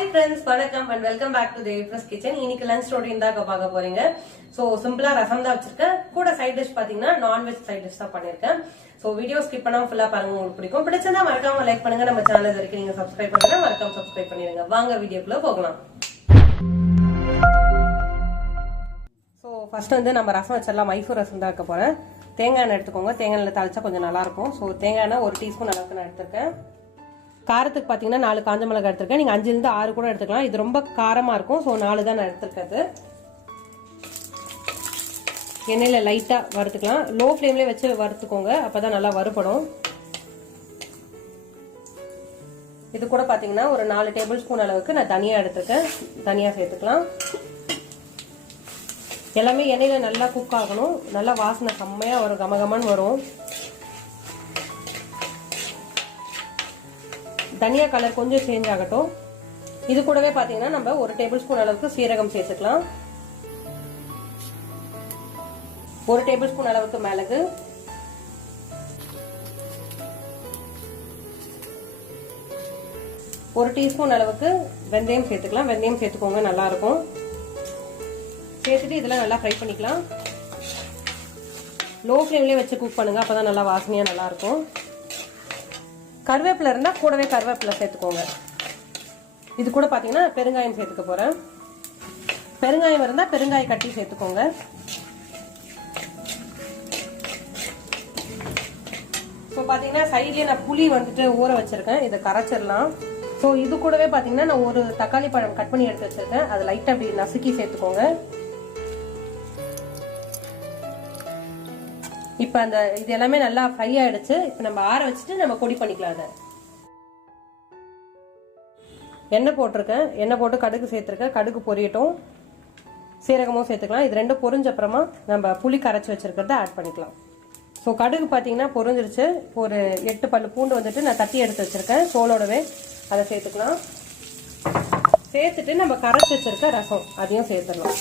Hi friends, வணக்கம் and welcome back to Devi's Kitchen. இன்னைக்கு lunch routine தான் பார்க்க போறீங்க. சோ சிம்பிளா ரசம் தான் வச்சிருக்கேன். கூட சைடு டிஷ் பாத்தீங்கன்னா நான்வெஜ் சைடு டிஷ் தான் பண்ணிருக்கேன். சோ வீடியோ ஸ்கிப் பண்ணாம ஃபுல்லா பாருங்க, உங்களுக்கு பிடிக்கும். பிடிச்சதா மறக்காம லைக் பண்ணுங்க. நம்ம சேனல் வரைக்கும் நீங்க சப்ஸ்கிரைப் பண்ணுங்க, மறக்காம சப்ஸ்கிரைப் பண்ணிடுங்க. வாங்க வீடியோக்குள்ள போகலாம். சோ ஃபர்ஸ்ட் வந்து நம்ம ரசம் வச்சிடலாம். மைசூர் ரசம் தான் வைக்க போறேன். தேங்காய் எண்ணெய் எடுத்துக்கோங்க. தேங்காய் எண்ணெய் தாளிச்சா கொஞ்சம் நல்லா இருக்கும். சோ தேங்காய் எண்ணெய் 1 டீஸ்பூன் அளவுக்கு நான் எடுத்திருக்கேன். காரத்துக்கு பார்த்தீங்கன்னா 4 காஞ்ச மிளகாய் எடுத்திருக்கேன். நீங்கள் 5 6 கூட எடுத்துக்கலாம். இது ரொம்ப காரமாக இருக்கும். ஸோ 4 தான் நான் எடுத்துருக்கிறது. எண்ணெயில் லைட்டாக வறுத்துக்கலாம். லோ ஃப்ளேம்லேயே வச்சு வறுத்துக்கோங்க, அப்போ தான் நல்லா வறுபடும். இது கூட பார்த்தீங்கன்னா ஒரு 4 டேபிள் ஸ்பூன் அளவுக்கு நான் தனியாக எடுத்துருக்கேன். தனியாக சேர்த்துக்கலாம். எல்லாமே எண்ணெயில் நல்லா குக் ஆகணும். நல்லா வாசனை செம்மையாக வரும், கமகமன்னு வரும். தனியா கலர் கொஞ்சம் சேஞ்ச் ஆகட்டும். இது கூடவே பாத்தீங்கன்னா நம்ம 1 டேபிள் ஸ்பூன் அளவுக்கு சீரகம் சேர்த்துக்கலாம். 1 டேபிள் ஸ்பூன் அளவுக்கு மிளகு, 1 டீஸ்பூன் அளவுக்கு வெந்தயம் சேர்த்துக்கலாம். வெந்தயம் சேர்த்துக்கோங்க, நல்லா இருக்கும். சேர்த்துட்டு இதெல்லாம் நல்லா ஃப்ரை பண்ணிக்கலாம். லோ ஃப்ளேம்லேயே வச்சு குக் பண்ணுங்க, அப்பதான் நல்லா வாசனையா நல்லா இருக்கும். கருவேப்பிலை இருந்தால் கூடவே கருவேப்பிலை சேர்த்துக்கோங்க. இது கூட பார்த்தீங்கன்னா பெருங்காயம் சேர்த்துக்க போகிறேன். பெருங்காயம் இருந்தால் பெருங்காய கட்டி சேர்த்துக்கோங்க. ஸோ பார்த்தீங்கன்னா சைட்லேயே நான் புளி வந்துட்டு ஊற வச்சிருக்கேன். இதை கரைச்சிடலாம். ஸோ இது கூடவே பார்த்தீங்கன்னா நான் ஒரு தக்காளி பழம் கட் பண்ணி எடுத்து வச்சிருக்கேன். அது லைட்டாக அப்படி நசுக்கி சேர்த்துக்கோங்க. இப்போ அந்த இது எல்லாமே நல்லா ஃப்ரை ஆயிடுச்சு. இப்போ நம்ம ஆற வச்சுட்டு நம்ம பொடி பண்ணிக்கலாம். அதை எண்ணெய் போட்டிருக்கேன். எண்ணெய் போட்டு கடுகு சேர்த்துருக்கேன். கடுகு பொரியட்டும். சீரகமும் சேர்த்துக்கலாம். இது ரெண்டும் பொரிஞ்ச அப்புறமா நம்ம புளி கரைச்சி வச்சிருக்கிறத ஆட் பண்ணிக்கலாம். ஸோ கடுகு பார்த்தீங்கன்னா பொரிஞ்சிருச்சு. ஒரு 8 பல்லு பூண்டு வந்துட்டு நான் தட்டி எடுத்து வச்சிருக்கேன் தோலோடவே. அதை சேர்த்துக்கலாம். சேர்த்துட்டு நம்ம கரைச்சி வச்சிருக்க ரசம் அதையும் சேர்த்துடலாம்.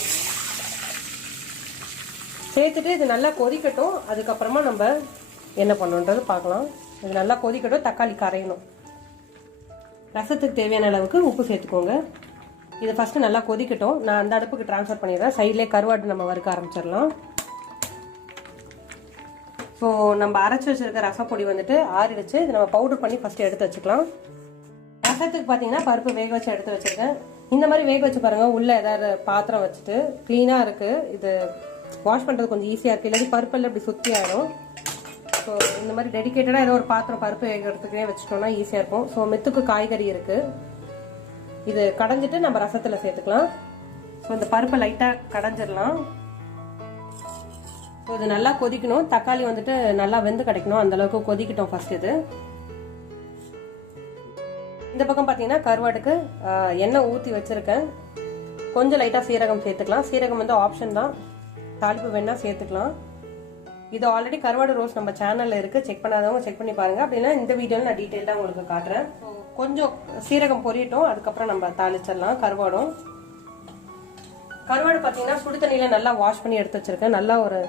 சேர்த்துட்டு இது நல்லா கொதிக்கட்டும். அதுக்கப்புறமா நம்ம என்ன பண்ணணுன்றது பார்க்கலாம். இது நல்லா கொதிக்கட்டும். தக்காளி கரையணும். ரசத்துக்கு தேவையான அளவுக்கு உப்பு சேர்த்துக்கோங்க. இது ஃபர்ஸ்ட் நல்லா கொதிக்கட்டும். நான் அந்த அடுப்புக்கு டிரான்ஸ்ஃபர் பண்ணிடுறேன். சைட்லேயே கருவாட்டு நம்ம வறுக்க ஆரம்பிச்சிடலாம். ஸோ நம்ம அரைச்சி வச்சிருக்க ரசப்பொடி வந்துட்டு ஆறிடுச்சு. இது நம்ம பவுடர் பண்ணி ஃபர்ஸ்ட் எடுத்து வச்சுக்கலாம். ரசத்துக்கு பார்த்தீங்கன்னா பருப்பு வேக வச்சு எடுத்து வச்சிருக்கேன். இந்த மாதிரி வேக வச்சு பாருங்க. உள்ள ஏதாவது பாத்திரம் வச்சுட்டு கிளீனாக இருக்கு. இது வாஷ் பண்ணுறது கொஞ்சம் ஈஸியாக இருக்குது. இல்லாட்டி பருப்பெல்லாம் இப்படி சுற்றி ஆகிடும். ஸோ இந்த மாதிரி டெடிக்கேட்டடாக ஏதோ ஒரு பாத்திரம் பருப்பு வேகிறதுக்கே வச்சுட்டோம்னா ஈஸியாக இருக்கும். ஸோ மெத்துக்கு காய்கறி இருக்குது. இது கடைஞ்சிட்டு நம்ம ரசத்தில் சேர்த்துக்கலாம். ஸோ இந்த பருப்பை லைட்டாக கடைஞ்சிடலாம். ஸோ இது நல்லா கொதிக்கணும். தக்காளி வந்துட்டு நல்லா வெந்து கிடைக்கணும். அந்தளவுக்கு கொதிக்கட்டும் ஃபர்ஸ்ட். இது இந்த பக்கம் பார்த்தீங்கன்னா கருவாட்டுக்கு எண்ணெய் ஊற்றி வச்சுருக்கேன். கொஞ்சம் லைட்டாக சீரகம் சேர்த்துக்கலாம். சீரகம் வந்து ஆப்ஷன் தான், தாளிப்பு வேணா சேர்த்துக்கலாம். இது ஆல்ரெடி கருவாடு ரோஸ் நம்ம சேனல்ல இருக்கு. செக் பண்ணாதவங்க செக் பண்ணி பாருங்க. அப்படின்னா இந்த வீடியோல நான் டீட்டெயிலா உங்களுக்கு காட்டுறேன். கொஞ்சம் சீரகம் பொரியட்டும். அதுக்கப்புறம் நம்ம தாளிச்சிடலாம் கருவாடும். கருவாடு பார்த்தீங்கன்னா சுடு தண்ணியில நல்லா வாஷ் பண்ணி எடுத்து வச்சிருக்கேன். நல்லா ஒரு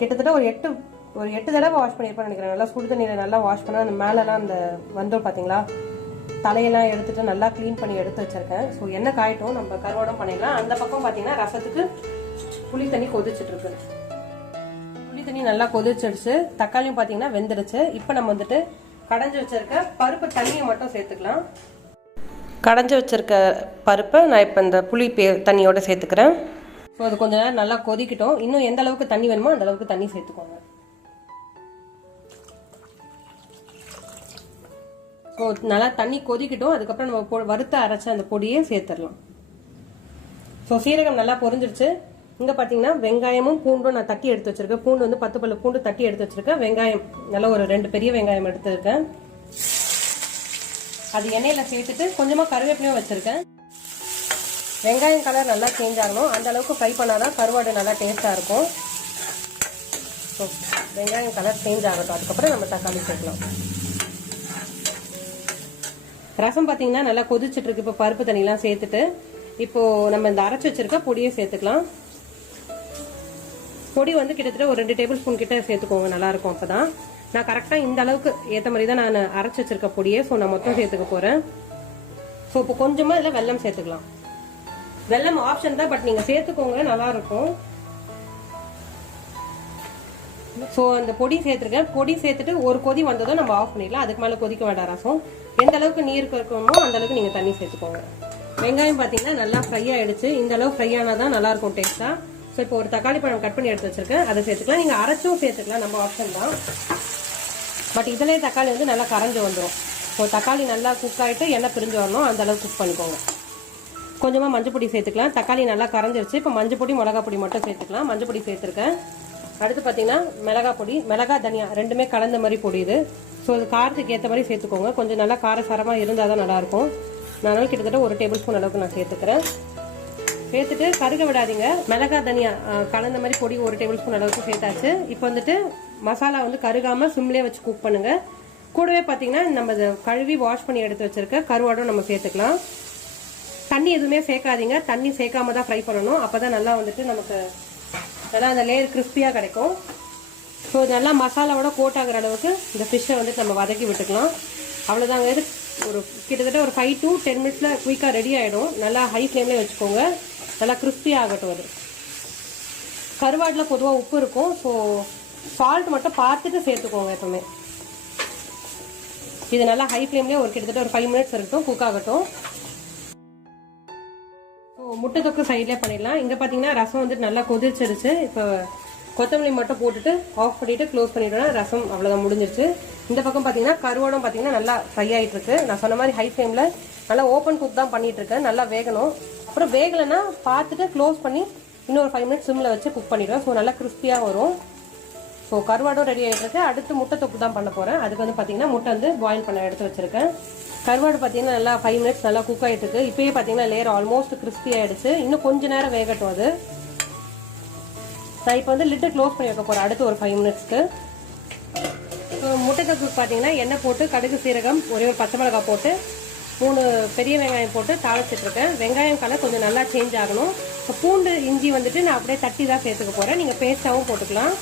கிட்டத்தட்ட ஒரு 8 தடவை வாஷ் பண்ணிருப்பேன் நினைக்கிறேன். நல்லா சுடு தண்ணியில நல்லா வாஷ் பண்ணா அந்த மேலெல்லாம் அந்த வந்தோம் பார்த்தீங்களா, தலையெல்லாம் எடுத்துட்டு நல்லா கிளீன் பண்ணி எடுத்து வச்சிருக்கேன். ஸோ எண்ணெய் காயட்டும், நம்ம கருவாடும் பண்ணிடலாம். அந்த பக்கம் பார்த்தீங்கன்னா ரசத்துக்கு புளி தண்ணி கொதிச்சுட்டு இருக்கு. புளி தண்ணி நல்லா கொதிச்சிடுச்சு. தக்காளியும் பார்த்தீங்கன்னா வெந்துடுச்சு. இப்போ நம்ம வந்துட்டு கடைஞ்சி வச்சிருக்க பருப்பு தண்ணியை மட்டும் சேர்த்துக்கலாம். கடைஞ்சி வச்சிருக்க பருப்பை நான் இப்போ இந்த புளி தண்ணியோட சேர்த்துக்கிறேன். ஸோ அது கொஞ்ச நேரம் நல்லா கொதிக்கட்டும். இன்னும் எந்த அளவுக்கு தண்ணி வேணுமோ அந்த அளவுக்கு தண்ணி சேர்த்துக்கோங்க. ஸோ நல்லா தண்ணி கொதிக்கட்டும். அதுக்கப்புறம் நம்ம வறுத்த அரைச்ச அந்த பொடியை சேர்த்துடலாம். ஸோ சீரகம் நல்லா பொரிஞ்சிருச்சு. இங்கே பார்த்தீங்கன்னா வெங்காயமும் பூண்டும் நான் தட்டி எடுத்து வச்சிருக்கேன். பூண்டு வந்து 10 பல்லு பூண்டு தட்டி எடுத்து வச்சிருக்கேன். வெங்காயம் நல்லா ஒரு 2 பெரிய வெங்காயம் எடுத்துருக்கேன். அது எண்ணெயில் சேர்த்துட்டு கொஞ்சமாக கருவேப்பிலையும் வச்சிருக்கேன். வெங்காயம் கலர் நல்லா சேஞ்ச் ஆகணும். அந்த அளவுக்கு ஃப்ரை பண்ணாதான் கருவாடு நல்லா டேஸ்டாக இருக்கும். ஸோ வெங்காயம் கலர் சேஞ்ச் ஆகட்டும். அதுக்கப்புறம் நம்ம தக்காளி சேர்க்கலாம். ரசம் பார்த்தீங்கன்னா நல்லா கொதிச்சுட்டு இருக்கு. இப்போ பருப்பு தண்ணியெலாம் சேர்த்துட்டு இப்போ நம்ம இந்த அரைச்சி வச்சிருக்க பொடியை சேர்த்துக்கலாம். பொடி வந்து கிட்டத்தட்ட ஒரு 2 டேபிள் ஸ்பூன் கிட்ட சேர்த்துக்கோங்க, நல்லா இருக்கும். அப்பதான் நான் கரெக்டா இந்த அளவுக்கு ஏத்த மாதிரி தான் நான் அரைச்சு வச்சிருக்க பொடியை. ஸோ நான் மொத்தம் சேர்த்துக்க போறேன். ஸோ இப்போ கொஞ்சமாக இதில் வெல்லம் சேர்த்துக்கலாம். வெல்லம் ஆப்ஷன் தான், பட் நீங்கள் சேர்த்துக்கோங்க, நல்லா இருக்கும். ஸோ அந்த பொடி சேர்த்துருக்கேன். பொடி சேர்த்துட்டு ஒரு கொதி வந்ததும் நம்ம ஆஃப் பண்ணிடலாம். அதுக்கு மேலே கொதிக்க வேண்டாம் ரசம். எந்த அளவுக்கு நீர் இருக்கணுமோ அந்த அளவுக்கு நீங்கள் தண்ணி சேர்த்துக்கோங்க. வெங்காயம் பார்த்தீங்கன்னா நல்லா ஃப்ரை ஆகிடுச்சு. இந்த அளவு ஃப்ரை ஆனால் தான் நல்லாயிருக்கும் டேஸ்ட்டாக. ஸோ இப்போ ஒரு தக்காளி பழம் கட் பண்ணி எடுத்து வச்சிருக்கேன், அதை சேர்த்துக்கலாம். நீங்கள் அரைச்சும் சேர்த்துக்கலாம், நம்ம ஆப்ஷன் தான். பட் இதிலே தக்காளி வந்து நல்லா கரைஞ்சி வந்துடும். ஸோ தக்காளி நல்லா குக் ஆகிட்டு எண்ணெய் பிரிஞ்சு வரணும், அந்த அளவுக்கு குக் பண்ணிக்கோங்க. கொஞ்சமாக மஞ்சள் பொடி சேர்த்துக்கலாம். தக்காளி நல்லா கரைஞ்சிருச்சு. இப்போ மஞ்சள் பொடி மிளகா பொடி மட்டும் சேர்த்துக்கலாம். மஞ்சள் பொடி சேர்த்துருக்கேன். அடுத்து பார்த்தீங்கன்னா மிளகா பொடி, மிளகா தனியா ரெண்டுமே கலந்த மாதிரி பொடி இது. ஸோ அது காரத்துக்கு ஏற்ற மாதிரி சேர்த்துக்கோங்க. கொஞ்சம் நல்லா காரசாரமாக இருந்தால் தான் நல்லாயிருக்கும். அதனால கிட்டத்தட்ட 1 டேபிள் ஸ்பூன் அளவுக்கு நான் சேர்த்துக்கிறேன். சேர்த்துட்டு கருக விடாதீங்க. மிளகா தனியா கலந்த மாதிரி பொடி 1 டேபிள் ஸ்பூன் அளவுக்கு சேர்த்தாச்சு. இப்போ வந்துட்டு மசாலா வந்து கருகாமல் சிம்லேயே வச்சு குக் பண்ணுங்க. கூடவே பார்த்தீங்கன்னா நம்ம கழுவி வாஷ் பண்ணி எடுத்து வச்சிருக்க கருவாடும் நம்ம சேர்த்துக்கலாம். தண்ணி எதுவுமே சேர்க்காதீங்க, தண்ணி சேர்க்காம தான் ஃப்ரை பண்ணணும். அப்போ தான் நல்லா வந்துட்டு நமக்கு நல்லா அந்த லேயர் கிறிஸ்பியாக கிடைக்கும். ஸோ நல்லா மசாலாவோட கோட் ஆகிற அளவுக்கு இந்த ஃபிஷ்ஷை வந்துட்டு நம்ம வதக்கி விட்டுக்கலாம். அவ்வளோதாங்க. இது ஒரு கிட்டத்தட்ட ஒரு 5 to 10 மினிட்ஸில் குயிக்காக ரெடி ஆகிடும். நல்லா ஹை ஃப்ளேம்லேயே வச்சுக்கோங்க, நல்லா கிறிஸ்பியாக ஆகட்டும். அது கருவாட்டில் பொதுவாக உப்பு இருக்கும். ஸோ சால்ட் மட்டும் பார்த்துட்டு சேர்த்துக்கோங்க எப்பவுமே. இது நல்லா ஹை ஃப்ளேம்லேயே ஒரு கிட்டத்தட்ட ஒரு 5 மினிட்ஸ் இருக்கட்டும், குக் ஆகட்டும். முட்டை தொக்கு சைட்லேயே பண்ணிடலாம். இங்கே பார்த்தீங்கன்னா ரசம் வந்துட்டு நல்லா கொதிச்சிருச்சு. இப்போ கொத்தமல்லி மட்டும் போட்டுட்டு ஆஃப் பண்ணிவிட்டு க்ளோஸ் பண்ணிவிடுவேன். ரசம் அவ்வளோதான், முடிஞ்சிருச்சு. இந்த பக்கம் பார்த்தீங்கன்னா கருவாடும் பார்த்தீங்கன்னா நல்லா ஃப்ரை ஆகிட்டு இருக்கு. நான் சொன்ன மாதிரி ஹை ஃப்ளேமில் நல்லா ஓப்பன் குக் தான் பண்ணிட்டு இருக்கேன். நல்லா வேகணும். அப்புறம் வேகலைன்னா பார்த்துட்டு க்ளோஸ் பண்ணி இன்னொரு 5 மினிட்ஸ் சிம்மில் வச்சு குக் பண்ணிவிடுவேன். ஸோ நல்லா கிறிஸ்பியாக வரும். ஸோ கருவாடும் ரெடி ஆகிட்டு இருக்கு. அடுத்து முட்டை தொக்கு தான் பண்ண போகிறேன். அதுக்கு வந்து பார்த்தீங்கன்னா முட்டை வந்து பாயில் பண்ண எடுத்து வச்சிருக்கேன். கருவாடு பார்த்தீங்கன்னா நல்லா 5 மினிட்ஸ் நல்லா குக் ஆகிட்டு இருக்கு. இப்போயே பார்த்தீங்கன்னா லேயர் ஆல்மோஸ்ட் கிறிஸ்பி ஆகிடுச்சு. இன்னும் கொஞ்சம் நேரம் வேகட்டும் அது. நான் இப்போ வந்து லிட்டு க்ளோஸ் பண்ணி வைக்க போகிறேன் அடுத்து ஒரு 5 மினிட்ஸ்க்கு. முட்டை தொக்கு பார்த்தீங்கன்னா எண்ணெய் போட்டு கடுகு சீரகம் ஒரே ஒரு பச்சை மிளகாய் போட்டு 3 பெரிய வெங்காயம் போட்டு தாளிச்சிட்ருக்கேன். வெங்காயம் கலர் கொஞ்சம் நல்லா சேஞ்ச் ஆகணும். இப்போ பூண்டு இஞ்சி வந்துட்டு நான் அப்படியே தட்டி தான் சேர்த்துக்க போகிறேன். நீங்கள் பேஸ்ட்டாகவும் போட்டுக்கலாம்.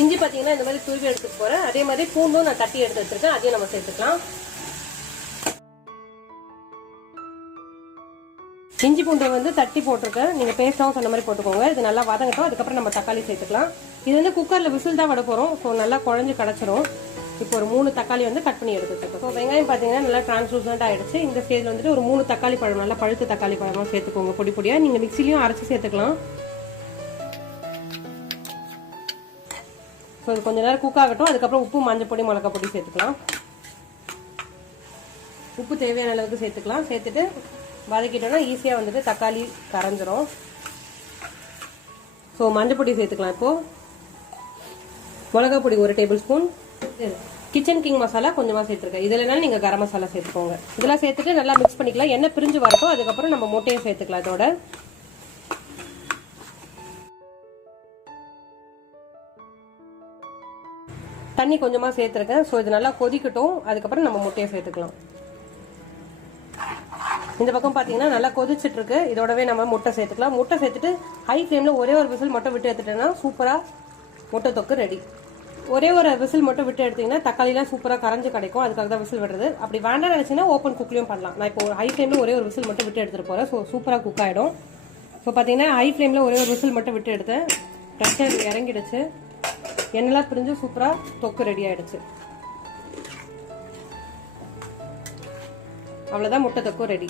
இஞ்சி பார்த்தீங்கன்னா இந்த மாதிரி துருவி எடுத்துட்டு போகிறேன். அதே மாதிரி பூண்டும் நான் தட்டி எடுத்து வச்சிருக்கேன், அதையும் நம்ம சேர்த்துக்கலாம். இஞ்சி பூண்டை வந்து தட்டி போட்டிருக்கேன். நீங்கள் பேஸ்ட்டாகவும் சொன்ன மாதிரி போட்டுக்கோங்க. இது நல்லா வதங்கட்டும். அதுக்கப்புறம் நம்ம தக்காளி சேர்த்துக்கலாம். இது வந்து குக்கரில் விசில் தான் விட போகிறோம். ஸோ நல்லா குழஞ்சி கிடச்சிரும். இப்போ ஒரு 3 தக்காளி வந்து கட் பண்ணி எடுத்து வச்சுருக்கோம். ஸோ வெங்காயம் பார்த்தீங்கன்னா நல்லா டிரான்ஸ்லூசன்ட் ஆகிடுச்சு. இந்த ஸ்டேஜில் வந்துட்டு ஒரு 3 தக்காளி பழம், நல்லா பழுத்து தக்காளி பழமாக சேர்த்துக்கோங்க பொடி பொடியாக. நீங்கள் மிக்சிலையும் அரைச்சி சேர்த்துக்கலாம். ஸோ இது கொஞ்சம் நேரம் குக் ஆகட்டும். அதுக்கப்புறம் உப்பு, மஞ்சள் பொடி, மிளகா பொடி சேர்த்துக்கலாம். உப்பு தேவையான அளவுக்கு சேர்த்துக்கலாம். சேர்த்துட்டு வதக்கிட்டோன்னா ஈஸியாக வந்துட்டு தக்காளி கரைஞ்சிரும். ஸோ மஞ்சள் பொடி சேர்த்துக்கலாம். இப்போது மிளகா பொடி 1 table spoon, kitchen king masala கொஞ்சமாக சேர்த்துருக்கேன். இதுலனாலும் நீங்கள் கரம் மசாலா சேர்த்துக்கோங்க. இதெல்லாம் சேர்த்துட்டு நல்லா மிக்ஸ் பண்ணிக்கலாம். எண்ணெய் பிரிஞ்சு வரட்டும். அதுக்கப்புறம் நம்ம முட்டையை சேர்த்துக்கலாம். இதோட தண்ணி கொஞ்சமாக சேர்த்துருக்கேன். ஸோ இது நல்லா கொதிக்கட்டும். அதுக்கப்புறம் நம்ம முட்டையை சேர்த்துக்கலாம். இந்த பக்கம் பார்த்தீங்கன்னா நல்லா கொதிச்சுட்டு இருக்கு. இதோடவே நம்ம முட்டை சேர்த்துக்கலாம். முட்டை சேர்த்துட்டு ஹை ஃப்ளேமில் ஒரே ஒரு விசில் மட்டும் விட்டு எடுத்துட்டேன்னா சூப்பராக முட்டை தொக்கு ரெடி. ஒரே ஒரு விசில் மட்டும் விட்டு எடுத்தீங்கன்னா தக்காளிலாம் சூப்பராக கரைஞ்சி கிடைக்கும். அதுக்காக தான் விசில் விடுறது. அப்படி வேண்டாம் நினச்சிங்கன்னா ஓப்பன் குக்லையும் பண்ணலாம். நான் இப்போ ஹை ஃப்ளேமில் ஒரே ஒரு விசில் மட்டும் விட்டு எடுத்துகிட்டு போகிறேன். ஸோ சூப்பராக குக் ஆகிடும். ஸோ பார்த்தீங்கன்னா ஹை ஃப்ளேமில் ஒரே ஒரு விசில் மட்டும் விட்டு எடுத்தேன். ப்ரெஷர் இறங்கிடுச்சு. எண்ணெய்லாம் பிரிஞ்சு சூப்பராக தொக்கு ரெடி ஆகிடுச்சு. அவ்வளோதான், முட்டை தொக்கு ரெடி.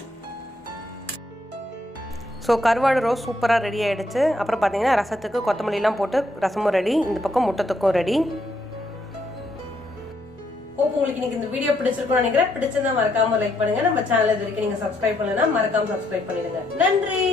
ஸோ கருவாடு ரோஸ் சூப்பராக ரெடி ஆகிடுச்சு. அப்புறம் பார்த்தீங்கன்னா ரசத்துக்கு கொத்தமல்லிலாம் போட்டு ரசமும் ரெடி. இந்த பக்கம் முட்டை தொக்கும் ரெடி. ஹோப் உங்களுக்கு இன்னைக்கு இந்த வீடியோ பிடிச்சிருக்கும்னு நினைக்கிறேன். பிடிச்சிருந்தா மறக்காம லைக் பண்ணுங்க. நம்ம சேனல் இது வரைக்கும் நீங்க சப்ஸ்கிரைப் பண்ணலன்னா மறக்காம சப்ஸ்கிரைப் பண்ணிடுங்க. நன்றி.